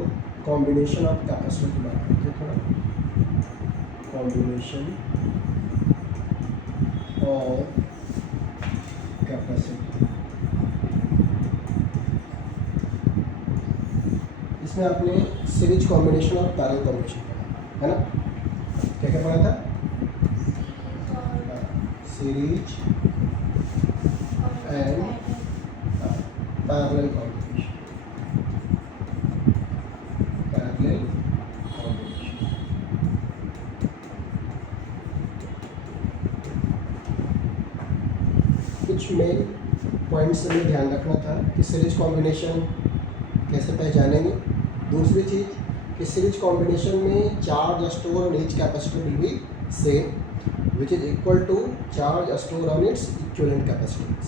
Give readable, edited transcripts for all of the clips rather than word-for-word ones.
लोग combination of capacitor की बात करते हैं थोड़ा। कॉम्बिनेशन ऑफ कैपेसिटर, इसमें आपने सीरीज कॉम्बिनेशन और पैरेलल कॉम्बिनेशन पढ़ा है ना? क्या क्या पढ़ा था? Series and parallel combination, parallel combination. कुछ मेन पॉइंट्स में ध्यान रखना था कि सीरीज कॉम्बिनेशन कैसे पहचानेंगे। दूसरी चीज़ कि सीरीज कॉम्बिनेशन में charge store on each capacitor will be same which is equal to charge store on its equivalent capacitance.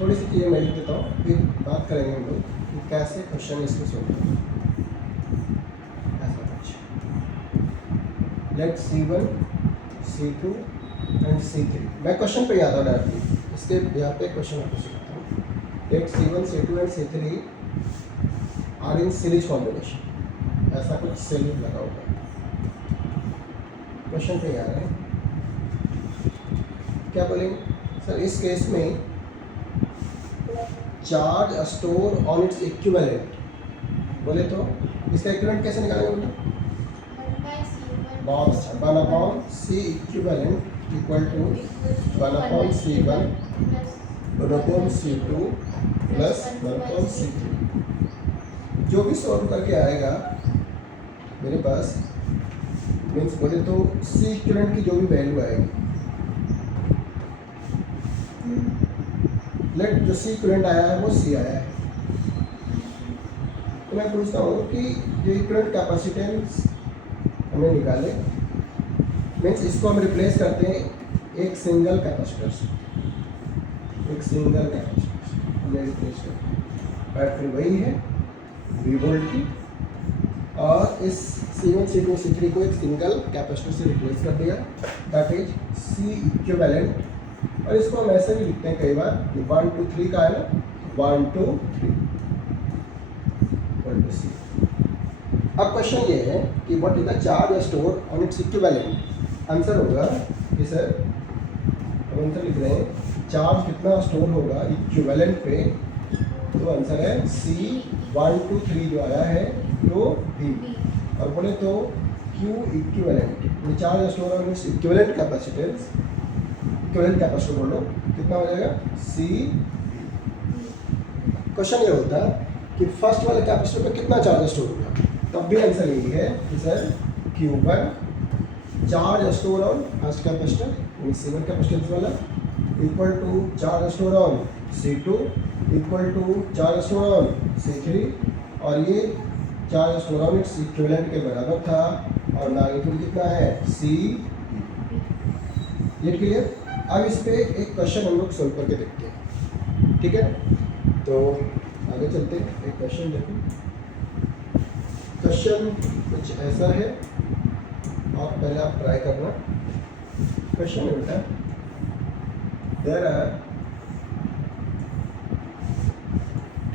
थोड़ी सी चीज़ें मैं लिख देता हूँ, फिर बात करेंगे हम लोग कि कैसे क्वेश्चन इसको सोल्व करें। ऐसा कुछ late C1, C2 and C3, मैं क्वेश्चन पे याद आ डायरेक्टली, इसके यहाँ पे क्वेश्चन आपको सिखाता हूँ। Let C1, C2 and C3 are in series combination, ऐसा कुछ सेल लगा होगा। क्वेश्चन पे आ रहे हैं, क्या बोलेंगे सर इस केस में charge store on its equivalent, बोले तो इसका इक्विवेलेंट कैसे निकालेंगे? Box 1/C equivalent equal to 1/C1 1/C2 plus 1/C3। जो भी सॉल्व करके आएगा मेरे पास, मीन्स बोले तो C इक्विवेलेंट की जो भी वैल्यू आएगी, लेट जो C इक्विवेलेंट आया है वो C आया है, तो मैं पूछता हूँ कि जो इक्विवेलेंट कैपेसिटेंस हमें निकाले, मीन्स इसको हम रिप्लेस करते हैं एक सिंगल कैपेसिटर से, एक सिंगल कैपेसिटर से हमें रिप्लेस करते हैं। बैटरी वही है V वोल्ट की, और इस C1, C2, C3 को एक सिंगल कैपेसिटर से रिप्लेस कर दिया, दैट इज C इक्विवेलेंट। और इसको हम ऐसे भी लिखते हैं कई बार, 1 2 3 का है ना, 1 2 3 1 2 3। अब क्वेश्चन ये है कि what is the charge store on its equivalent. Answer होगा कि सर हम आंसर लिख रहे हैं चार्ज कितना स्टोर होगा इक्विवेलेंट पे, तो आंसर है C 1 2 3 जो आया है तो V, और बोले तो Q equivalent, charge store on its equivalent capacitance, equivalent capacitor बोलो कितना हो जाएगा C। क्वेश्चन ये होता है कि फर्स्ट वाले कैपेसिटर पे कितना चार्ज स्टोर होगा, तब भी आंसर यही है कि sir Q1 charge store on first capacitor C1 capacitance वाला equal to charge store on C2 equal to charge store on C3, और ये charge store on its equivalent के बराबर था, और मैग्नीट्यूड कितना है C। ये क्लियर? अब इस पे एक क्वेश्चन हम लोग सोल्व करके देखते हैं, ठीक है? तो आगे चलते हैं, एक क्वेश्चन देखो। क्वेश्चन कुछ ऐसा है, और पहले आप ट्राई करना। क्वेश्चन है बेटा, there are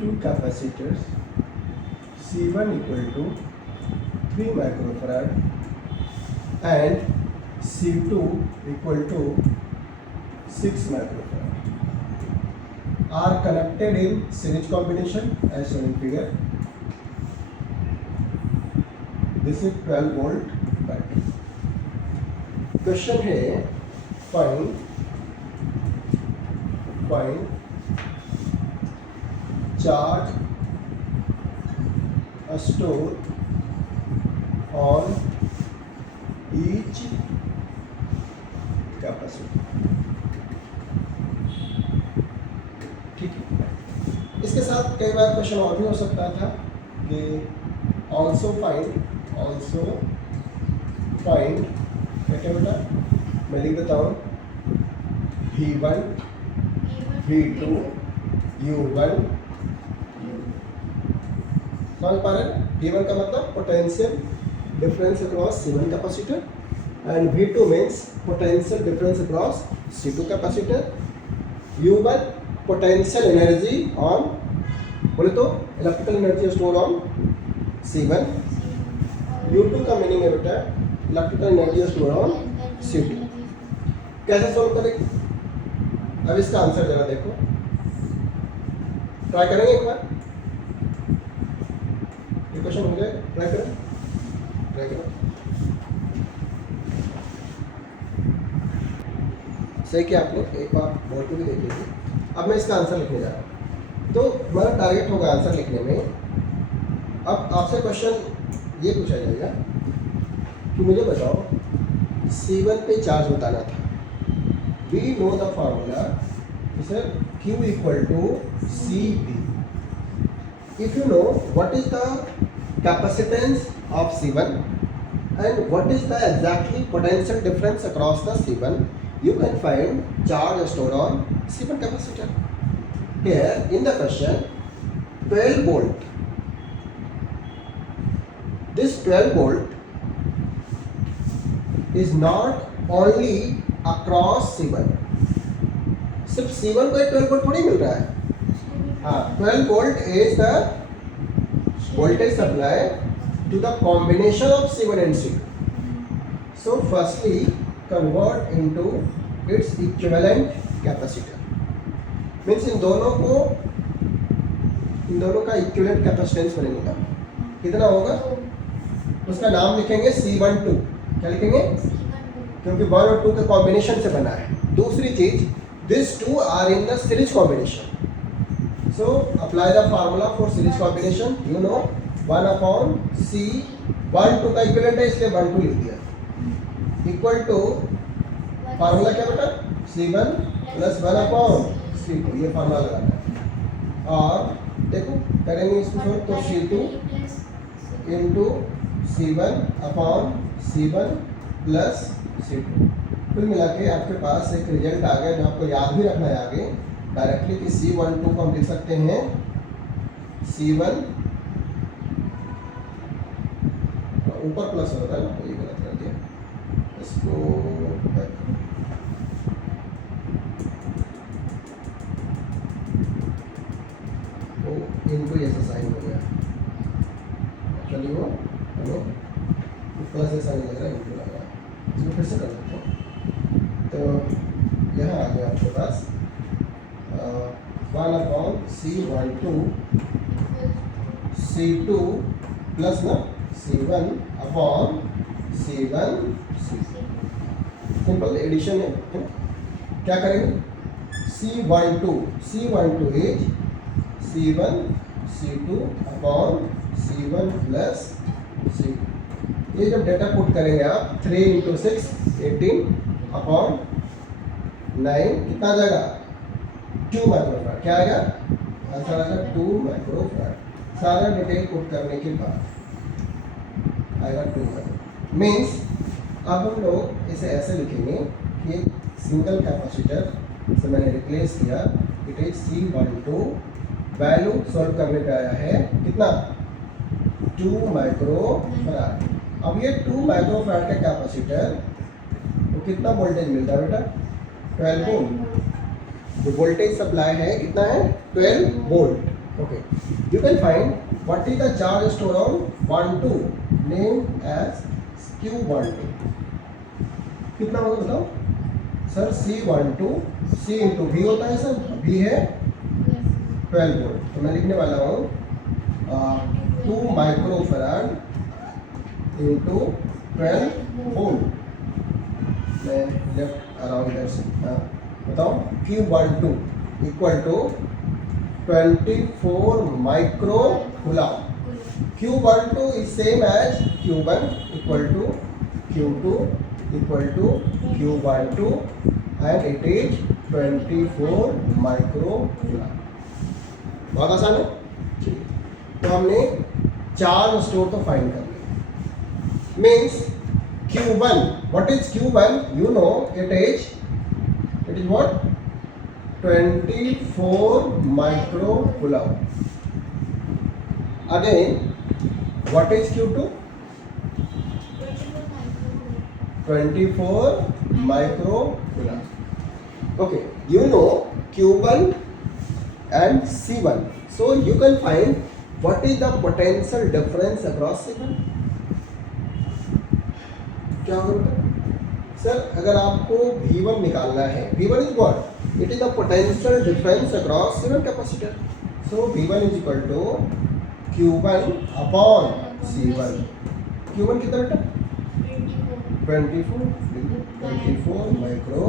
two capacitors C1 equal to 3 microfarad and C2 equal to 6 microfarad are connected in series combination as shown in figure. This is 12 volt battery. Question है find charge store on each capacitor. ठीक है, इसके साथ कई बार question और भी हो सकता था कि also find क्या बेटा, मैं लिख देता हूँ V1 V2 U1। समझ पा रहे हैं? V1 का मतलब potential difference across C1 capacitor, and V2 means potential difference across C2 capacitor. U1 potential energy on, बोले तो electrical energy store on C1, U2 का मीनिंग है बेटा electrical energy store on C2। कैसे सोल्व करेंगे? अब इसका आंसर जरा देखो, ट्राई करेंगे एक बार। ये क्वेश्चन हो जाए, ट्राई करो। सही किया आपने, एक बार बोर्ड पे भी देख लीजिए। अब मैं इसका आंसर लिखने जा रहा हूँ, तो हमारा टारगेट होगा आंसर लिखने में। अब आपसे क्वेश्चन ये पूछा जाएगा कि मुझे बताओ C1 पे चार्ज बताना था। We know the formula sir Q equal to CB। If you know what is the capacitance of C1 and what is the exactly potential difference across the C1, you can find charge stored on C1 capacitor. Here in the question 12 volt, this 12 volt is not only across C1, सिर्फ C1 को 12 volt थोड़ी मिल रहा है। हाँ, 12 volt is the voltage supply to the combination of C1 and C2. So firstly convert into its equivalent capacitor, means इन दोनों का equivalent capacitance बनेगा। कितना होगा? उसका नाम लिखेंगे C12। क्या लिखेंगे? क्योंकि 1 और 2 के कॉम्बिनेशन से बना है। दूसरी चीज, this two are in the series combination, so apply the formula for series combination. You know 1/C, 1 2 का इक्विवेलेंट है इसलिए 1 2 लिख दिया, इक्वल टू फार्मूला क्या बेटा? C1 प्लस 1/C2, ये फार्मूला लगाना है। और देखो करेंगे इसको सोल्व, तो C2 into C1/C1 plus C2। कुल मिला के आपके पास एक रिजल्ट आ गया जो आपको याद भी रखना है आगे डायरेक्टली कि C12 को हम लिख सकते हैं C1, ऊपर प्लस होता है ना, ये गलत कर दिया, इसको तो इनको ऐसा साइन हो गया, चलिए वो हेलो प्लस ऐसा नहीं लग रहा है, इनको लग रहा है, इसको फिर से कर देते हैं। तो यहाँ आ गया आपके पास 1/C12 C2 प्लस ना C1/C1 सिंपल एडिशन है ना? क्या करेंगे? C12 is C1 C2/C1 plus C2। ये जब डेटा पुट करेंगे आप 3 × 6 18/9 कितना आ जाएगा? 2 माइक्रोफैराड। क्या आएगा? आंसर आएगा 2 माइक्रोफैराड। सारा डिटेल पुट करने के बाद आएगा 2 माइक्रोफैराड। मीन्स अब हम लोग इसे ऐसे लिखेंगे कि एक सिंगल कैपेसिटर से मैंने रिप्लेस किया, it is C12, value solve करने पे आया है कितना? 2 माइक्रोफैराड। अब ये 2 माइक्रोफैराड का कैपेसिटर तो कितना वोल्टेज मिलता है बेटा? 12 वोल्ट। जो वोल्टेज सप्लाई है कितना है? 12 volt. Okay, you can find what is the charge store on 1 2 name as Q12। कितना होगा बताओ sir? C12 C into V होता है सर, V है 12 वोल्ट, तो मैं लिखने वाला हूँ 2 माइक्रोफैराड इंटू 12 वोल्ट। मैं लेफ्ट अराउंड इधर से बताओ, Q12 equal to 24 micro coulomb. Q12 is same as Q1 equal to Q2 equal to Q12 and it is 24 micro coulomb. बहुत आसान है। ठीक, तो हमने चार्ज स्टोर तो फाइंड कर लिया। Means Q1, what is Q1? You know it is what? 24 micro coulomb. Again, what is Q2? 24 micro coulomb. Okay, you know Q1 and C1, so you can find what is the potential difference across C1? क्या होगा sir? अगर आपको V1 निकालना है, V1 is what? It is the potential difference across C1 capacitor. So V1 is equal to Q1 upon C1. Q1 कितना बेटा? 24 micro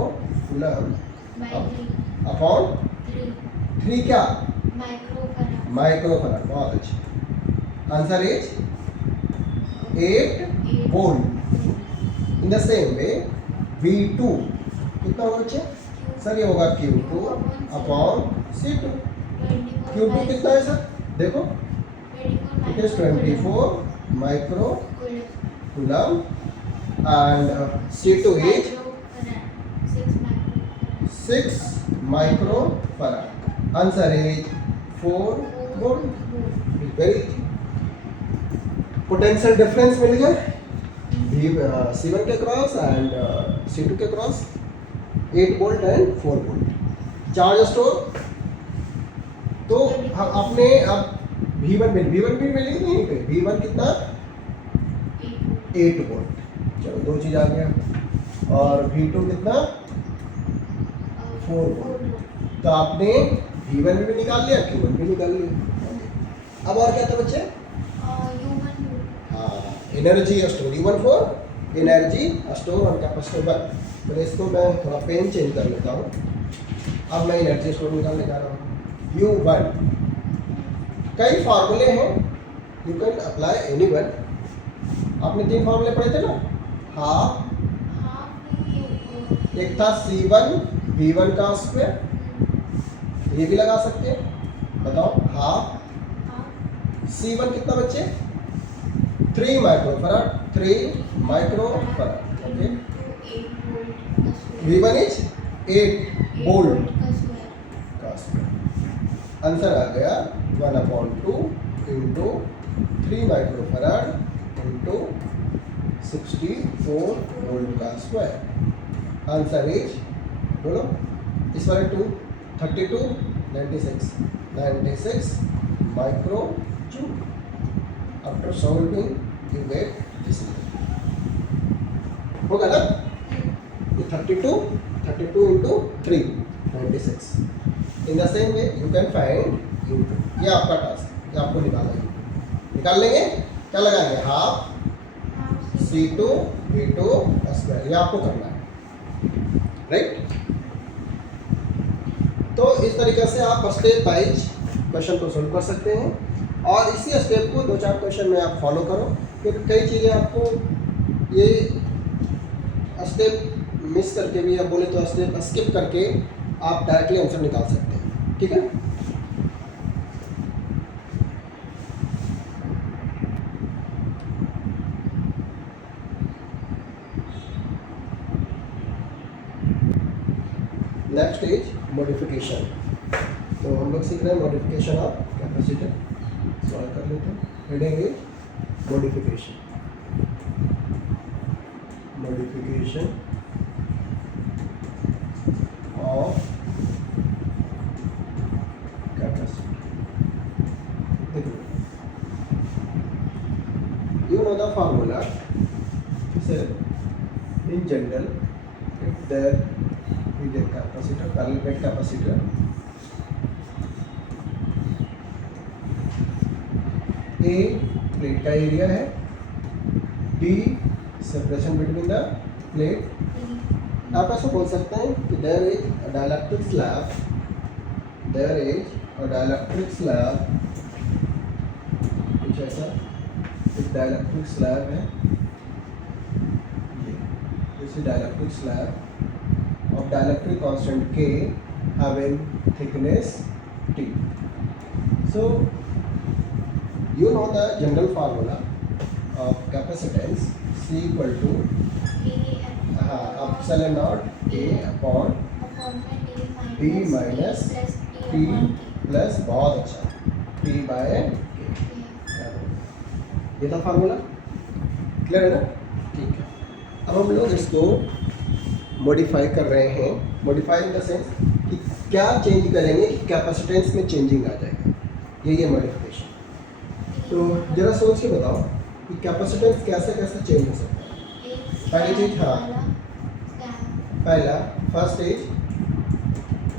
coulomb upon 3 क्या? Micro farad. बहुत अच्छे. Answer is 8 volt. In the same way V2 कितना होगा बच्चे? Sir ये होगा Q2 अपॉन C2. Q2 कितना है सर? देखो it is 24 micro coulomb and C2 is 6 micro farad. Answer is 4 volt. Very easy. Potential difference मिल गया C1 के क्रॉस एंड C2 के cross. 8 volt and 4 volt. Charge store तो हम अपने अब V1 भी मिलेगी नहीं पे. V1 कितना? 8 वोल्ट. चलो दो चीज आ गया. और V2 कितना? 4 वोल्ट. तो आपने V1 भी निकाल लिया, Q1 भी निकाल लिया. अब और क्या था बच्चे? Energy store. U1 for energy store on capacitor 1. तो इसको मैं थोड़ा पेन चेंज कर लेता हूँ. अब मैं एनर्जी स्टोर निकालने जा रहा हूँ. U1 कई फार्मूले हैं, you can apply any one. आपने 3 फार्मूले पढ़े थे ना. हाफ, एक था C1 V1 का स्क्वायर. ये भी लगा सकते हैं. बताओ हाफ C1 कितना बच्चे? 3 micro farad. 3 micro farad. Okay. V1 is 8 volt का स्क्वायर. आंसर आ गया 1/2 into 3 micro farad into 64 volt का स्क्वायर. आंसर इज बोलो इस वाले 2 32 96 micro joule. After solving you get this. होगा ना? 32 इंटू 3 96. In the same way you can find U2. ये आपका टास्क है, ये आपको निकालना है. निकाल लेंगे. क्या लगाएंगे? Half C2 V2 square. ये आपको करना है. राइट. तो इस तरीके से आप स्टेप वाइज क्वेश्चन को सोल्व कर सकते हैं. और इसी स्टेप को 2-4 क्वेश्चन में आप फॉलो करो, क्योंकि कई चीज़ें आपको ये स्टेप मिस करके भी, या बोले तो स्टेप स्किप करके आप डायरेक्टली आंसर निकाल सकते हैं. ठीक है. Next is modification. तो हम लोग सीख रहे हैं मॉडिफिकेशन ऑफ कैपेसिटर. सॉल्व कर लेते हैं. Heading is modification. Modification of capacitor. देखो you know the formula. So in general, if there is a capacitor, parallel plate capacitor, A plate का एरिया है, D separation between the plate. आप ऐसा बोल सकते हैं कि there is a dielectric slab, there is a dielectric slab. कुछ ऐसा एक डाइलेक्ट्रिक स्लैब है. This is dielectric slab of dielectric constant K having thickness T. So you know the general formula of capacitance. C equal to epsilon naught A upon D minus T plus बहुत अच्छा P by K. ये था formula. Clear है ना? ठीक है. अब हम लोग इसको मॉडिफाई कर रहे हैं. मॉडिफाई इन द सेंस कि क्या चेंज करेंगे कि कैपेसिटेंस में चेंजिंग आ जाएगा. ये मॉडिफिकेशन. तो जरा सोच के बताओ कि कैपेसिटेंस कैसे कैसे चेंज हो सकता है। पहली चीज, हाँ, पहला फर्स्ट इज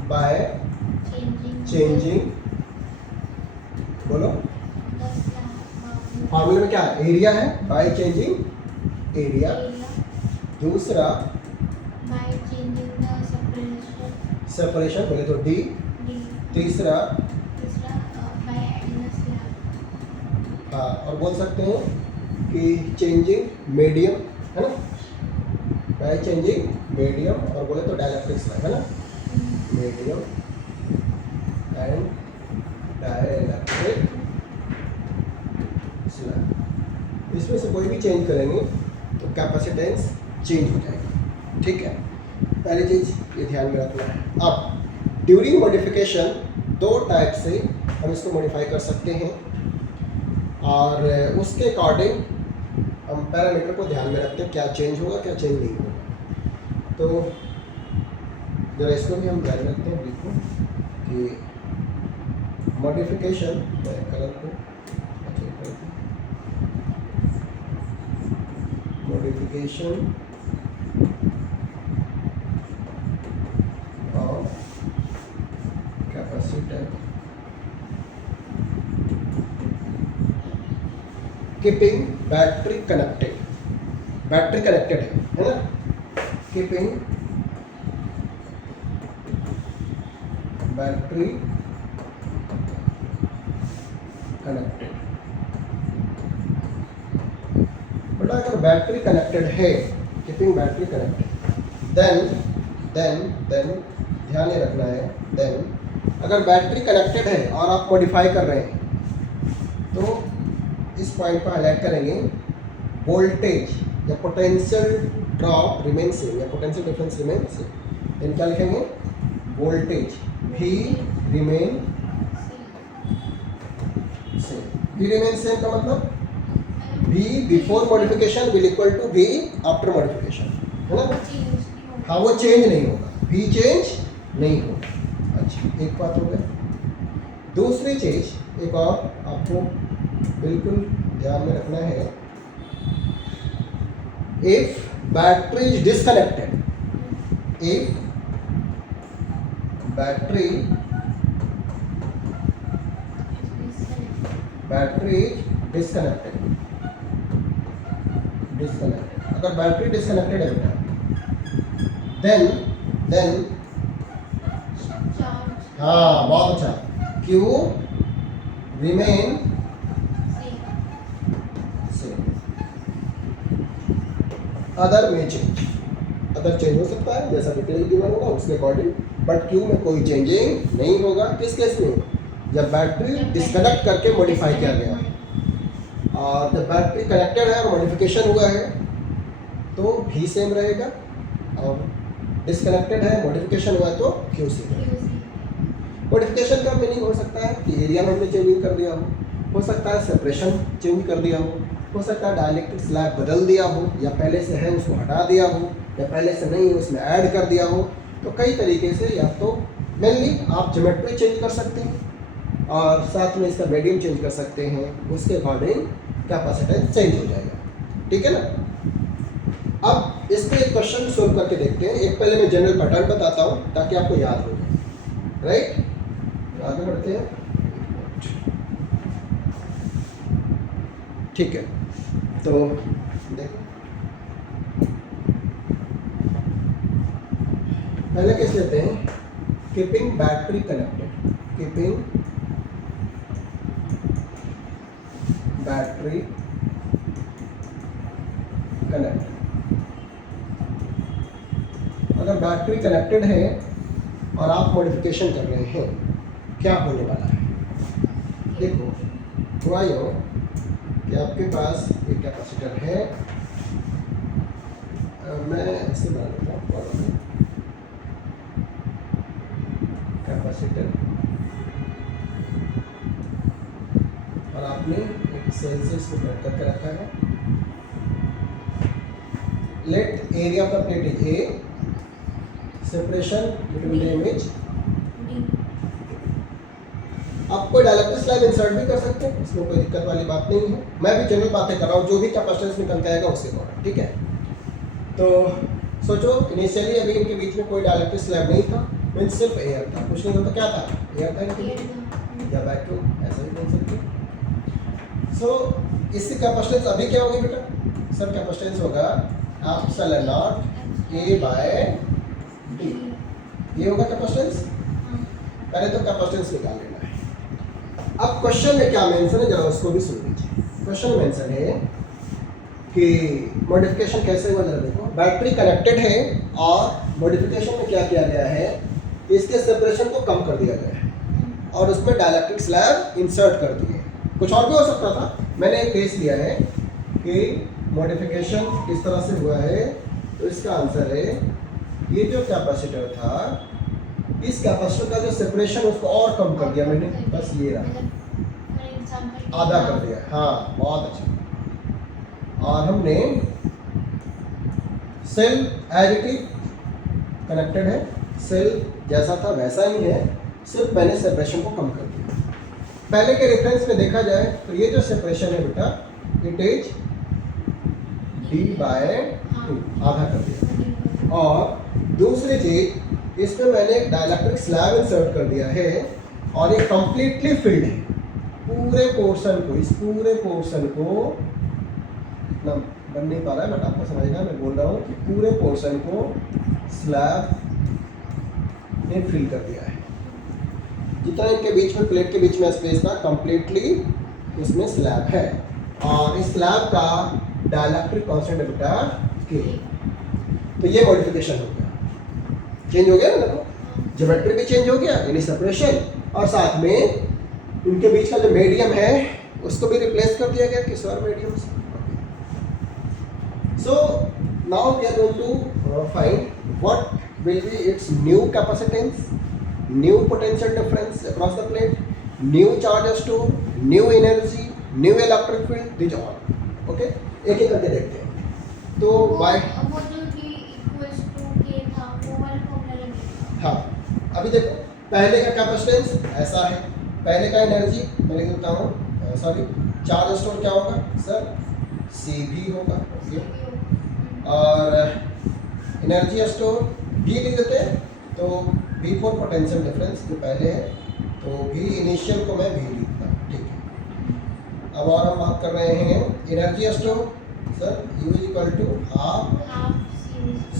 बाय चेंजिंग, बोलो फॉर्मूले में क्या है, एरिया है, बाय चेंजिंग एरिया। दूसरा सेपरेशन, बोले तो डी। तीसरा हाँ, और बोल सकते हैं कि चेंजिंग मीडियम, है ना, बाय चेंजिंग मीडियम, और बोले तो डाइलेक्ट्रिक स्लैब, है ना, मीडियम एंड डाइलेक्ट्रिक स्लैब। इसमें से कोई भी चेंज करेंगे तो कैपेसिटेंस चेंज हो जाएगी, ठीक है। पहली चीज ये ध्यान में रखना है। अब ड्यूरिंग मॉडिफिकेशन दो टाइप से हम इसको मॉडिफाई कर सकते हैं, और उसके अकॉर्डिंग हम पैरामीटर को ध्यान में रखते हैं, क्या चेंज होगा क्या चेंज नहीं होगा। तो जरा इसको भी हम ध्यान रखते हैं, देखो कि मॉडिफिकेशन कलर को modification of capacitor keeping battery connected, battery connected है ना, कीपिंग बैटरी कनेक्टेड। बट अगर बैटरी कनेक्टेड है, कीपिंग बैटरी कनेक्टेड, देन ध्यान ये रखना है, देन अगर बैटरी कनेक्टेड है और आप मॉडिफाई कर रहे हैं तो इस पॉइंट पर हाईलाइट करेंगे, वोल्टेज या पोटेंशियल ड्रॉप रिमेन सेम या potential difference remain same. Then क्या लिखेंगे, वोल्टेज भी remain same. V remain same का मतलब V before modification will equal to V after modification, है ना। हाँ, वो चेंज नहीं होगा, भी चेंज नहीं होगा। अच्छा, एक बात हो गई। दूसरी चीज एक और आपको बिल्कुल ध्यान में रखना है, if battery is disconnected, if battery disconnected, अगर बैटरी डिस्कनेक्टेड है बेटा, देन हाँ, बहुत अच्छा, क्यू रिमेन सेम, अदर में चेंज, अदर चेंज हो सकता है जैसा डिटेल गिवन होगा उसके अकॉर्डिंग, बट क्यू में कोई चेंजिंग नहीं होगा। किस केस में, जब बैटरी डिस्कनेक्ट करके मॉडिफाई किया गया है, और जब बैटरी कनेक्टेड है और मॉडिफिकेशन हुआ है तो भी सेम रहेगा, और डिस्कनेक्टेड है मॉडिफिकेशन हुआ है तो क्यू सेम रहेगा। मॉडिफिकेशन का मीनिंग हो सकता है कि एरिया में हमने चेंजिंग कर दिया हो सकता है सेपरेशन चेंज कर दिया हो सकता है डाइलेक्ट्रिक स्लैब बदल दिया हो, या पहले से है उसको हटा दिया हो, या पहले से नहीं उसमें ऐड कर दिया हो। तो कई तरीके से, या तो मेनली आप ज्योमेट्री चेंज कर सकते हैं और साथ में इसका मीडियम चेंज कर सकते हैं, उसके अकॉर्डिंग कैपेसिटेंस चेंज हो जाएगा, ठीक है ना। अब इस पे एक क्वेश्चन सोल्व करके देखते हैं। एक पहले मैं जनरल पैटर्न बताता हूँ ताकि आपको याद हो जाए, राइट। आगे बढ़ते हैं, ठीक है। तो देखो पहले कैसे लेते हैं, keeping battery connected, keeping battery connected. अगर बैटरी कनेक्टेड है और आप मॉडिफिकेशन कर रहे हैं, क्या होने वाला है। देखो हुआ यो कि आपके पास एक कैपेसिटर है, मैं ऐसे बना लेता हूँ कैपेसिटर, और आपने एक सेल से इसको कट करके रखा है। Let area of the plate is A, separation between the image. अब कोई डायलेक्ट्रिक स्लैब इंसर्ट भी कर सकते हैं, इसमें कोई दिक्कत वाली बात नहीं है। मैं भी जनरल बातें कर रहा हूँ, जो भी कैपेसिटेंस निकल के आएगा उसके अकॉर्डिंग, ठीक है। तो सोचो इनिशियली अभी इनके बीच में कोई डायलेक्ट्रिक स्लैब नहीं था, मीन्स सिर्फ एयर था, कुछ नहीं होता, क्या था, एयर था इनके बीच या वैक्यूम, ऐसा भी बोल सकते हैं। सो इसकी कैपेसिटेंस अभी क्या होगी बेटा, सर कैपेसिटेंस होगा epsilon not A by D, ये होगा कैपेसिटेंस। पहले तो कैपेसिटेंस निकाल लेना है। अब क्वेश्चन में क्या मेंशन है, जरा उसको भी सुन लीजिए। क्वेश्चन मेंशन है कि मॉडिफिकेशन कैसे हुआ, जरा देखो। बैटरी कनेक्टेड है और मॉडिफिकेशन में क्या किया गया है, इसके सेपरेशन को कम कर दिया गया है और उसमें डाइलेक्ट्रिक स्लैब इंसर्ट कर दिए। कुछ और भी हो सकता था, मैंने एक केस लिया है कि मॉडिफिकेशन किस तरह से हुआ है, तो इसका आंसर है ये जो कैपेसिटर था, इस कैपेसिटर का जो सेपरेशन उसको और कम कर दिया मैंने, बस ये रहा, आधा कर दिया। हाँ बहुत अच्छा। और हमने cell as it is connected है, सेल जैसा था वैसा ही है, सिर्फ मैंने सेपरेशन को कम कर दिया। पहले के रेफरेंस में देखा जाए तो ये जो सेपरेशन है बेटा, इट इज डी बाय 2, आधा कर दिया। और दूसरी चीज, इसमें मैंने एक डाइलेक्ट्रिक स्लैब इंसर्ट कर दिया है और ये कंप्लीटली फिल्ड है, पूरे पोर्शन को, इस पूरे पोर्शन को इतना बन नहीं पा रहा है बट आपको समझेगा, मैं बोल रहा हूँ कि पूरे पोर्शन को स्लैब ने फिल कर दिया है। जितना इनके बीच में, प्लेट के बीच में स्पेस था, कंप्लीटली इसमें स्लैब है। और इस स्लैब का डाइलेक्ट्रिक कांस्टेंट है बेटा के। तो ये मॉडिफिकेशन हो गया, चेंज हो गया ना, देखो ज्योमेट्री भी चेंज हो गया, यानी सेपरेशन, और साथ में इनके बीच का जो मीडियम है उसको भी रिप्लेस कर दिया गया किसी और मीडियम से। So now we are going to find what will be its new capacitance, new potential difference across the plate, new charge stored, new energy, new electric field, these all. Okay, एक एक करके देखते हैं। तो y वो जो d equals to k था वो वाला फॉर्मूला लगेगा। हाँ, अभी देखो पहले का कैपेसिटेंस ऐसा है, पहले का एनर्जी मैं लिख देता हूँ, सॉरी चार्ज स्टोर क्या होगा सर, CV होगा, और एनर्जी स्टोर भी लिख देते हैं, तो V फॉर पोटेंशियल डिफरेंस जो पहले है, तो V इनिशियल को मैं V लिखता हूँ, ठीक है। अब और हम बात कर रहे हैं energy store, sir U is equal to half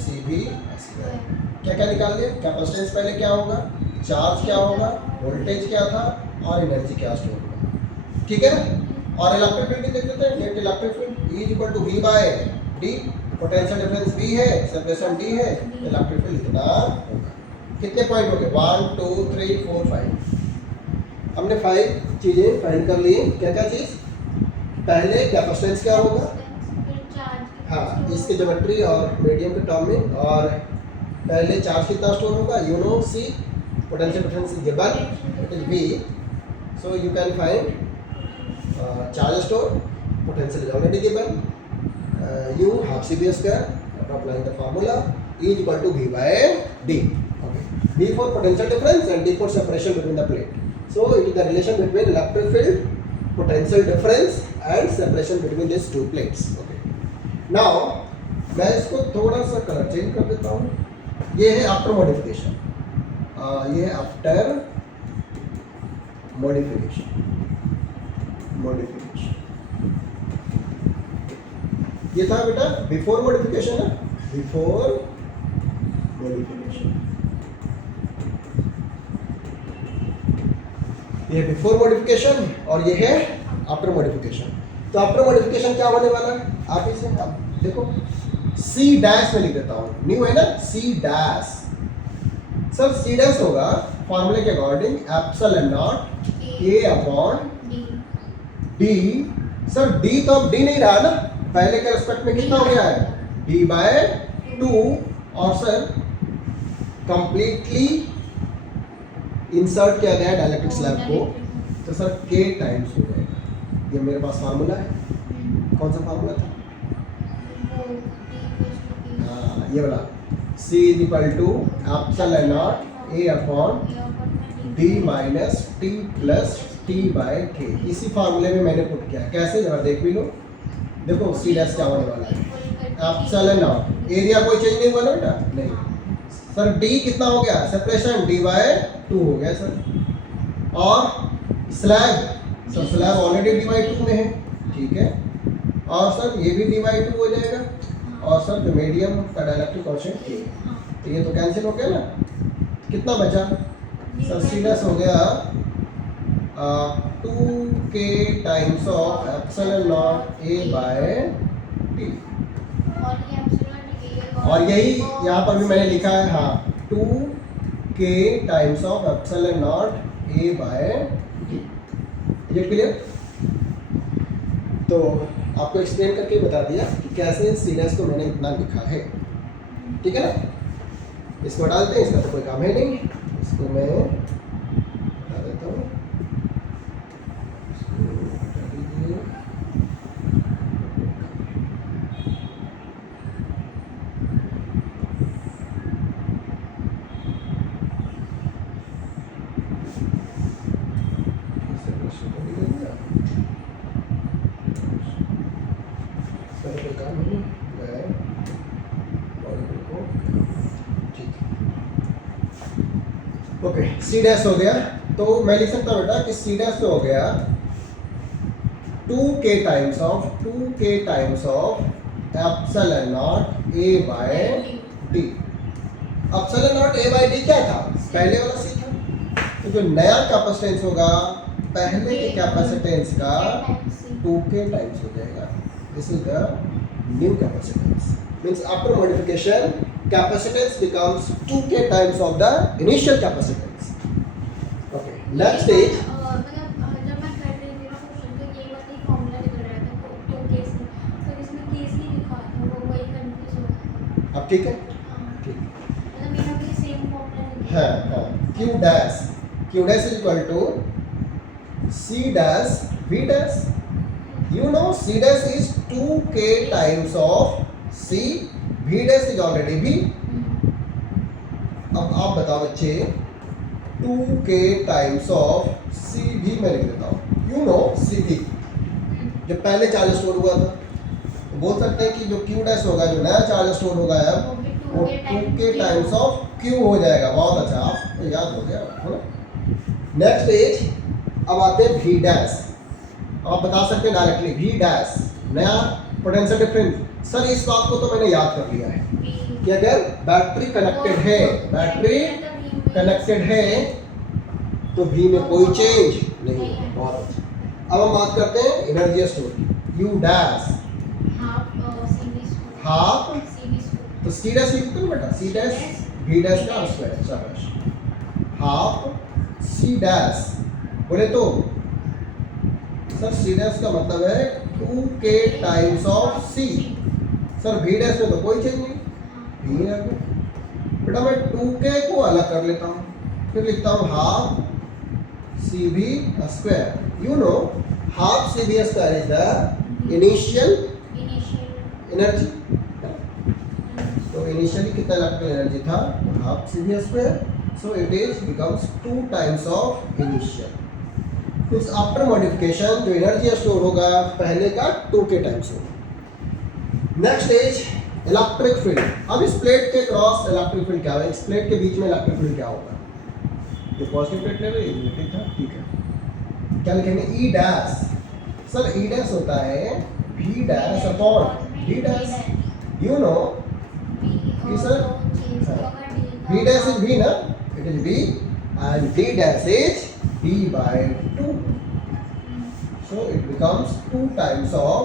CV square. क्या क्या निकाल लिया, कैपेसिटेंस पहले क्या होगा, चार्ज क्या होगा, वोल्टेज क्या था, और एनर्जी क्या स्टोर होगा, ठीक है ना। और इलेक्ट्रिक फील्ड भी देख लेते हैं, net electric field E is equal to V by D, potential difference V है, सेपरेशन D है, इलेक्ट्रिक फील्ड इतना होगा। कितने पॉइंट हो गए, 1 2 3 4 5। हमने 5 चीजें फाइंड कर ली। क्या क्या चीज, पहले कैपेसिटेंस क्या होगा, हाँ इसके ज्योमेट्री और मीडियम के टर्म में, और पहले चार्ज कितना स्टोर होगा, you know C, potential difference is given, it is V, so you can find charge store, potential is already given, U half CV square, after applying the formula, E is equal to V by D. Okay. V for potential difference and D for separation between the plate. So it is the relation between electric field, potential difference and separation between these two plates. Okay. Now मैं इसको थोड़ा सा colour change कर देता हूँ। ये है after modification, ये है आफ्टर मॉडिफिकेशन, ये था बेटा बिफोर मॉडिफिकेशन है, बिफोर मॉडिफिकेशन, ये बिफोर मॉडिफिकेशन और ये है आफ्टर मॉडिफिकेशन। तो आफ्टर मॉडिफिकेशन क्या होने वाला है, आप इसे आप देखो C डैश में लिख देता हूँ, न्यू है ना C dash, sir C dash होगा फॉर्मूले के according epsilon not A upon D। Sir D तो अब D नहीं रहा ना, पहले के रेस्पेक्ट में कितना हो गया है, D बाय 2, और सर कंप्लीटली इंसर्ट किया गया डाइलेक्ट्रिक स्लैब को, तो सर K टाइम्स हो जाएगा। ये मेरे पास फार्मूला है, कौन सा फार्मूला था, हाँ ये वाला, C is equal to epsilon not A upon D minus T plus T/K। इसी फार्मूले में मैंने पुट किया है। कैसे, जरा देख भी लो। देखो सी डैश क्या होने वाला है, एप्सिलॉन नॉट। एरिया कोई चेंज नहीं हुआ ना बेटा, नहीं। सर डी कितना हो गया, सेपरेशन D/2 हो गया सर। और slab, sir slab already D/2 में है, ठीक है। और सर ये भी D/2 हो जाएगा। और सर जो मीडियम का डाइलेक्ट्रिक कांस्टेंट K, तो ये तो कैंसिल हो गया ना। कितना बचा सर, सी डैश हो गया 2K times of epsilon not A/T। और यही यहाँ पर भी मैंने लिखा है, हाँ, 2K times of epsilon not A/T। ये क्लियर? तो आपको एक्सप्लेन करके बता दिया कि कैसे सी डैश को मैंने इतना लिखा है, ठीक है ना। इसको डालते हैं, इसका तो कोई काम है नहीं। इसको मैं बता देता हूँ, इसको हटा दीजिए। कोई काम नहीं, मैं मॉड्यूल को, ठीक है। ओके, सी डैश हो गया। तो मैं लिख सकता हूँ बेटा कि सी डैश हो गया 2K times of epsilon not A/D। Epsilon not A/D क्या था, पहले वाला सी था। तो जो नया कैपेसिटेंस होगा पहले के कैपेसिटेंस का 2K टाइम्स हो जाएगा। This is the new capacitance. Means after modification capacitance becomes 2K times of the initial capacitance. Okay, next stage. मतलब जब मैं कर रही थी ना क्वेश्चन तो ये वाला ही फॉर्मूला निकल रहा था 2K से, तो इसमें K से ही लिखा था, वो वही कंफ्यूज हो गया। अब ठीक है, हाँ, ठीक मतलब मेरा भी सेम फॉर्मूला निकल है। हाँ, Q dash is equal to C dash V dash. You know C dash is 2K times of C, V dash is already V. अब आप बताओ बच्चे, 2K टाइम्स ऑफ सी भी मैं लिख देता हूँ। यू नो सी भी जब पहले चार्ज स्टोर हुआ था, तो बोल सकते हैं कि जो Q डैश होगा, जो नया चार्ज स्टोर होगा अब, वो 2K टाइम्स ऑफ Q हो जाएगा। बहुत अच्छा, आपको याद हो गया है ना। नेक्स्ट स्टेज, अब आते हैं V डैश। आप बता सकते हैं डायरेक्टली V डैश, नया पोटेंशियल डिफरेंस। सर इस बात को तो मैंने याद कर लिया है कि अगर बैटरी कनेक्टेड है, तो V में कोई चेंज नहीं है। बहुत अच्छा। अब हम बात करते हैं एनर्जी स्टोर की। U डैश हाफ, तो C डैश लिखते हो बेटा, C डैश V डैश का स्क्वायर, शाबाश। हाफ C डैश बोले तो सर C डैश का मतलब है 2K times of C। Sir V dash में तो कोई चेंज नहीं, V है बेटा। मैं 2K को अलग कर लेता हूँ, फिर लिखता हूँ half CV square. You know half CV square is the initial energy. तो इनिशियली कितना इलेक्ट्रिकल एनर्जी था, half CV square. So it is becomes 2 times of initial. Means after modification जो एनर्जी स्टोर होगा पहले का 2K टाइम्स होगा। Next stage, electric field. अब इस प्लेट के क्रॉस इलेक्ट्रिक फील्ड क्या है, इस प्लेट के बीच में इलेक्ट्रिक फील्ड क्या होगा। ये पॉजिटिव प्लेट ले रही है, नेगेटिव था, ठीक है। क्या लिखेंगे, E dash. Sir E dash होता है V dash upon D dash. You know कि sir V dash is V ना, it is V and D dash is D/2. So it becomes 2 times of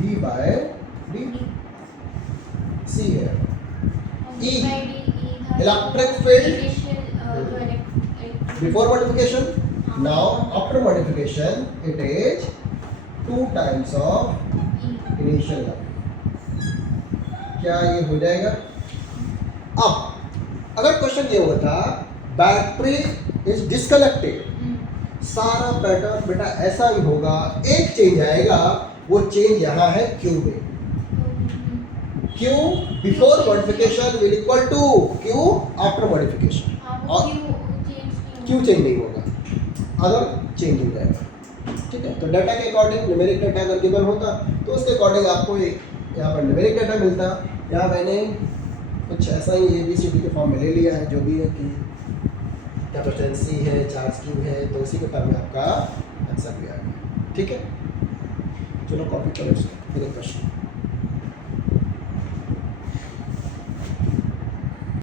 V/D. See here. E, electric field before modification. Now after modification, it is 2 times of initial value. क्या ये हो जाएगा? अब अगर question ये हुआ था battery is disconnected, सारा पैटर्न बेटा ऐसा ही होगा, एक चेंज आएगा, वो चेंज यहाँ है Q में। Q before modification will equal to Q after modification, और Q चेंज नहीं होगा। अगर चेंज हो जाएगा, ठीक है। तो डाटा के अकॉर्डिंग न्यूमेरिक डाटा अगर गिवन होता तो उसके अकॉर्डिंग आपको यहाँ पर न्यूमेरिक डाटा मिलता। यहाँ मैंने कुछ ऐसा ही ABCD के फॉर्म में ले लिया है, जो भी है कि कैपेसिटेंसी है, चार्ज क्यू है, तो उसी के टर्म में आपका आंसर भी आ गया, ठीक है। चलो कॉपी करो इसको, फिर एक क्वेश्चन।